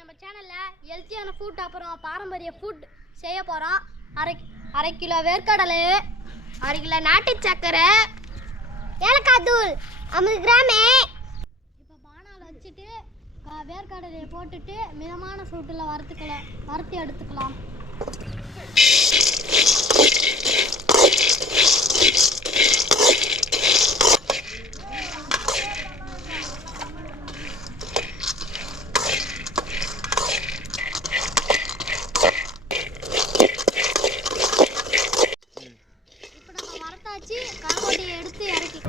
நம்ம சேனலில் ஹெல்த்தியான ஃபுட் அப்புறம் பாரம்பரிய ஃபுட் செய்ய போகிறோம் அரை அரை கிலோ வேர்க்கடலை அரை கிலோ நாட்டு சக்கரை ஏலக்காய் தூள் ஐம்பது கிராமே. இப்போ பானால் வச்சுட்டு வேர்க்கடலையை போட்டுட்டு மிதமான சூட்டில் வறுத்துக்கலாம் வறுத்து எடுத்துக்கலாம் இப்போ நம்ம வச்சு கரங்கொட்டியை எடுத்து இறக்கி.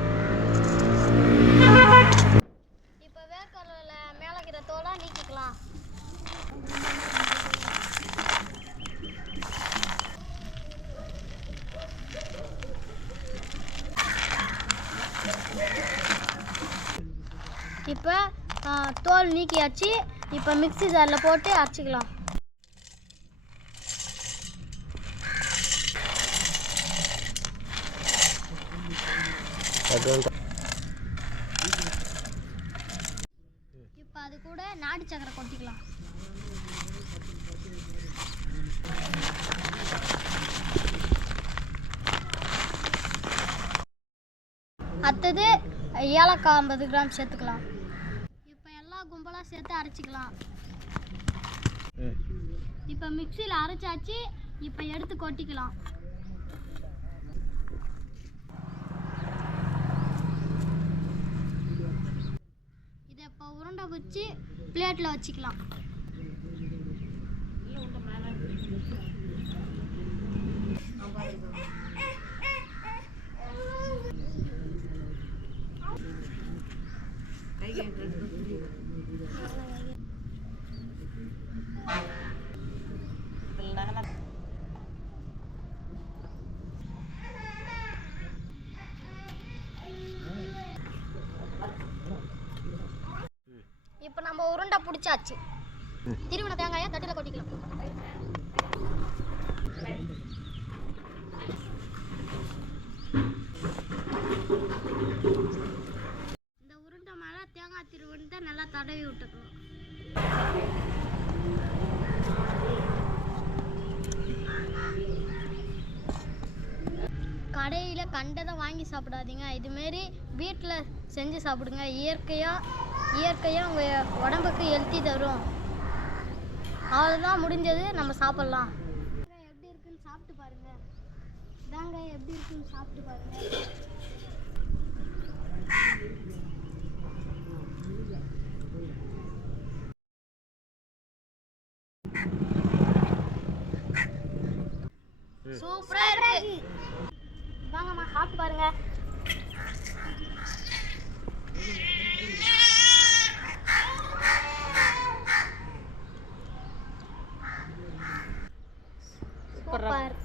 இப்போ வேர்க்கடலையில் மேலக்கிற இருக்கிற தோலை நீக்கிக்கலாம். இப்போ தோல் நீக்கியாச்சு. இப்போ மிக்ஸி ஜாரில் போட்டு அரைச்சிக்கலாம். இப்போ அது கூட நாட்டு சக்கரை கொட்டிக்கலாம். அடுத்தது ஏலக்காய் ஐம்பது கிராம் சேர்த்துக்கலாம். இப்போ எல்லா கும்பலாக சேர்த்து அரைச்சிக்கலாம். இப்போ மிக்சியில் அரைச்சாச்சு இப்போ எடுத்து கொட்டிக்கலாம். ஸ்பூனை வச்சு பிளேட்டில் வச்சுக்கலாம் Thank you. இப்போ நம்ம உருண்டை பிடிச்சாச்சு. திருவின தேங்காயை தட்டில் கொட்டிக்கலாம். இந்த உருண்டை மேலே தேங்காய் திருவுருண்டை நல்லா தடவி விட்டுக்கலாம் கடையில் கண்டதை வாங்கி சாப்பிடாதீங்க. இதுமாரி வீட்டில் செஞ்சு சாப்பிடுங்க. இயற்கையாக இயற்கையாக உங்கள் உடம்புக்கு ஹெல்த்தி தரும். அவ்வளோதான் முடிஞ்சது. நம்ம சாப்பிட்லாம். எப்படி இருக்குன்னு சாப்பிட்டு பாருங்க. இதாங்க எப்படி இருக்குன்னு சாப்பிட்டு பாருங்க. சூப்பரா இருக்கு. வாங்கம்மா சாப்பிட்டு பாருங்க. சூப்பர்